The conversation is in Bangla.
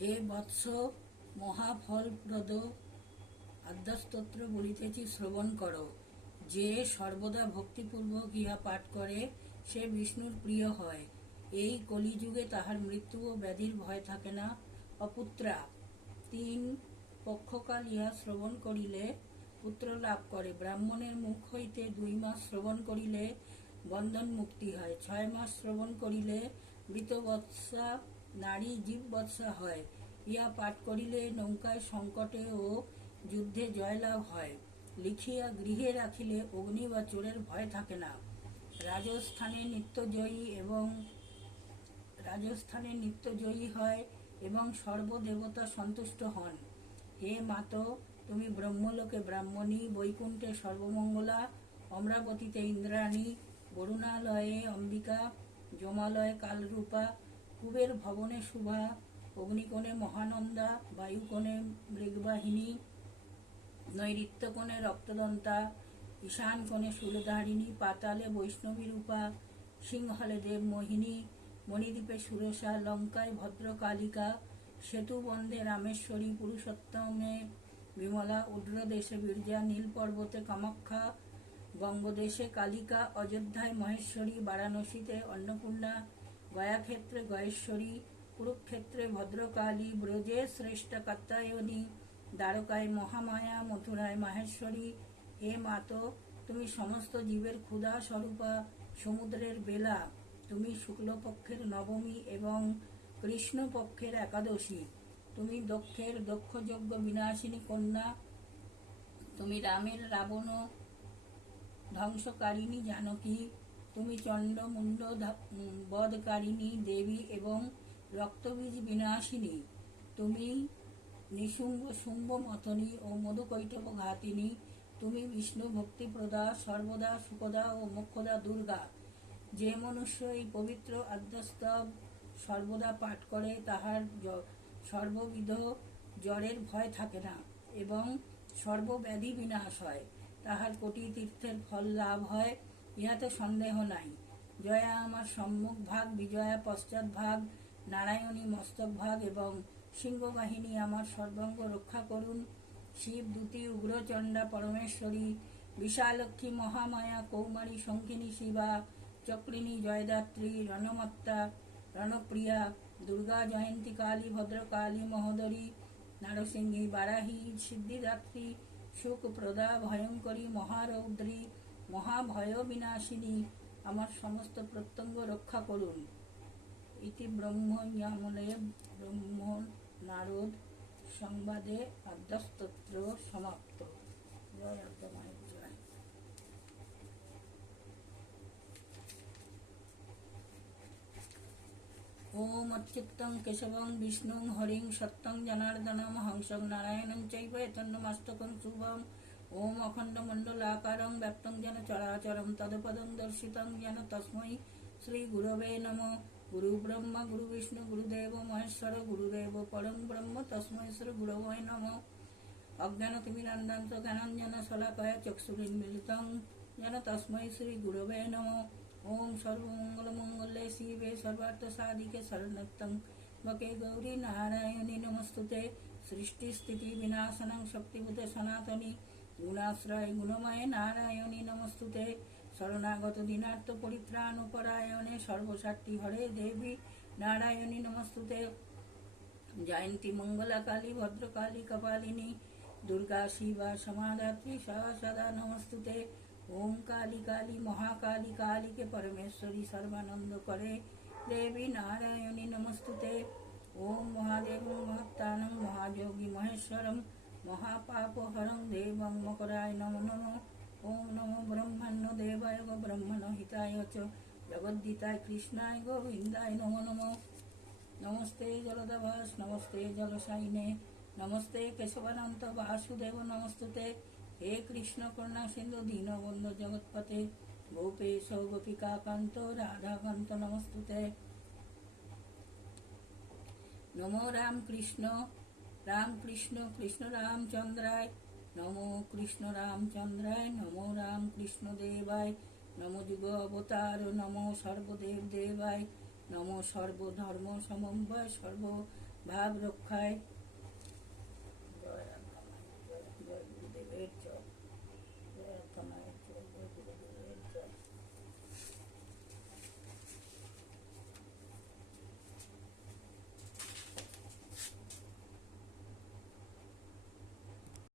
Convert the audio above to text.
হে বৎস, মহাফলপ্রদ আদ্যস্তোত্র বলিতেছি, শ্রবণ করো। যে সর্বদা ভক্তিপূর্বক ইহা পাঠ করে সে বিষ্ণুর প্রিয় হয়। এই কলিযুগে তাহার মৃত্যু ও ব্যাধির ভয় থাকে না। অপুত্রা 3 পক্ষকাল ইহা শ্রবণ করিলে পুত্র লাভ করে। ব্রাহ্মণের মুখ হইতে 2 মাস শ্রবণ করিলে বন্ধন মুক্তি হয়। 6 মাস শ্রবণ করিলে মৃতবৎসা নারী জীববৎসা হয়। ইহা পাঠ করিলে নৌকায় সংকটে ও যুদ্ধে জয়লাভ হয়। লিখিয়া গৃহে রাখিলে অগ্নি বা চোরের ভয় থাকে না। রাজস্থানে নিত্যজয়ী হয় এবং সর্বদেবতা সন্তুষ্ট হন। হে মাতো, তুমি ব্রহ্মলোকে ব্রাহ্মণী, বৈকুণ্ঠে সর্বমঙ্গলা, অমরাবতীতে ইন্দ্রাণী, বরুণালয়ে অম্বিকা, যমালয়ে কালরূপা, কুবের ভবনে শুভা, অগ্নিকোণে মহানন্দা, বায়ুকোণে মৃগবাহিনী, নৈঋত্যকোণে রক্তদন্তা, ঈশান কোণে শূলধারিণী, পাতালে বৈষ্ণবী রূপা, সিংহলে দেবমোহিনী, মণিদ্বীপে সুরেশা, লঙ্কায় ভদ্রকালিকা, সেতুবন্ধে রামেশ্বরী, পুরুষোত্তমে বিমলা, উড্রদেশে বীর্যা, নীল পর্বতে কামাখ্যা, বঙ্গদেশে কালিকা, অযোধ্যায় মহেশ্বরী, বারাণসীতে অন্নপূর্ণা, গয়াক্ষেত্রে গয়েশ্বরী, কুরুক্ষেত্রে ভদ্রকালী, ব্রজে শ্রেষ্ঠ কাত্যায়নী, দ্বারকায় মহামায়া, মথুরায় মাহেশ্বরী। হে মাতো, তুমি সমস্ত জীবের ক্ষুধা স্বরূপা, সমুদ্রের বেলা। তুমি শুক্লপক্ষের নবমী এবং কৃষ্ণপক্ষের একাদশী। তুমি দক্ষের দক্ষযজ্ঞ বিনাশিনী কন্যা। তুমি রামের রাবণ ধ্বংসকারিণী জানকী। তুমি চণ্ড মুণ্ড বধকারিণী দেবী এবং রক্তবীজ বিনাশিনী। তুমি নিশুম্ভ শুম্ভ মথনী ও মধুকৈটভ ঘাতিনী। তুমি বিষ্ণু ভক্তিপ্রদা, সর্বদা সুখদা ও মোক্ষদা দুর্গা। যে মনুষ্য এই পবিত্র আদ্যস্তব সর্বদা পাঠ করে তাহার সর্ববিধ জ্বরের ভয় থাকে না এবং সর্বব্যাধি বিনাশ হয়। তাহার কোটি তীর্থের ফল লাভ হয়, ইহাতে সন্দেহ নাই। জয়া আমার সম্মুখ ভাগ, বিজয়া পশ্চাৎ ভাগ, নারায়ণী মস্তক ভাগ এবং সিংহবাহিনী আমার সর্বাঙ্গ রক্ষা করুন। শিব দূতী উগ্রচণ্ডা পরমেশ্বরী, বিশালক্ষী মহামায়া, কৌমারী শঙ্খিনী শিবা, চক্রিণী জয়দাত্রী, রণমত্তা রণপ্রিয়া, দুর্গা জয়ন্তী কালী, ভদ্রকালী মহোদরী, নারসিংহী বারাহী, সিদ্ধিদাত্রী, সুখপ্রদা, ভয়ঙ্করী, মহারৌদ্রী, মহাভয় বিনাশিনী আমার সমস্ত প্রত্যঙ্গ রক্ষা করুন। ইতি ব্রহ্মণ্যামলে ব্রহ্ম নারদ সংবাদে আদ্যস্তোত্র সমাপ্ত। জয় আদ্যমায়ের জয়। ওম অচ্যুতং কেশবং বিষ্ণুং হরিং সত্যং জনার্দনম হংসং নারায়ণং চৈব এতন্নমস্তকং শুভং। ওম অখণ্ডমণ্ডলাকারং ব্যক্তং যেন চরাচরং তদপদং দর্শিতং যেন তস্मै শ্রী গুরবে নমঃ। গুরু ব্রহ্মা গুরু বিষ্ণু গুরুদেব মহেশ্বর গুরুদেব পরং ব্রহ্ম তস্मै শ্রী গুরবে নমঃ। অজ্ঞানতিমিরান্ধান্ত জ্ঞানাঞ্জন শলাকায় চক্ষুरुन्मीलितं যেন তস্मै শ্রী গুরবে নমঃ। ওম সর্বমঙ্গলমঙ্গলে শিবে সর্বার্থসাধিকে শরণ্যং বকে গৌরী নারায়ণী নমস্তুতে। সৃষ্টিস্থিতি বিনাশনং শক্তিভূতে সনাতনী গুণাশ্রয় গুণময়ে নারায়ণী নমস্তুতে। শরণাগত দীনার্থ পরিত্রাণপরায়ণে সর্বশক্তি হরে দেবী নারায়ণী নমস্তুতে। জয়ন্তী মঙ্গলা কালী ভদ্রকালী কপালিনী দুর্গা শিবা সমাধাত্রী সদা নমস্তুতে। ওম কালী কালী মহাকালী কালীকে পরমেশ্বরী সর্বানন্দ করে দেবী নারায়ণী নমস্তুতে। ওম মহাদেব মহাত্মানং মহাযোগী মহেশ্বরম মহাপাপহরং দেবং মকরায় নমো নমঃ। ওম নমো ব্রহ্মণ্য দেবায় গো ব্রহ্মণ হিতায় চ জগদ্দিতায় কৃষ্ণায় গোবিন্দায় নমো নমঃ। নমস্তে জলদাভাস নমস্তে জলশায়িনে নমস্তে কেশবানন্ত বাসুদেব নমস্তুতে। হে কৃষ্ণ করুণা সিন্ধু দীনবন্ধু জগৎপতে গোপেশ গোপিকা কান্ত রাধাকান্ত নমস্তুতে। নমো রামকৃষ্ণ রামকৃষ্ণ কৃষ্ণ রামচন্দ্রায় নমো কৃষ্ণ রামচন্দ্রায় নমো রামকৃষ্ণ দেবায় নমো যুগ অবতার নমো সর্বদেব দেবায় নমো সর্বধর্ম সমন্বয় সর্ব ভাব রক্ষায়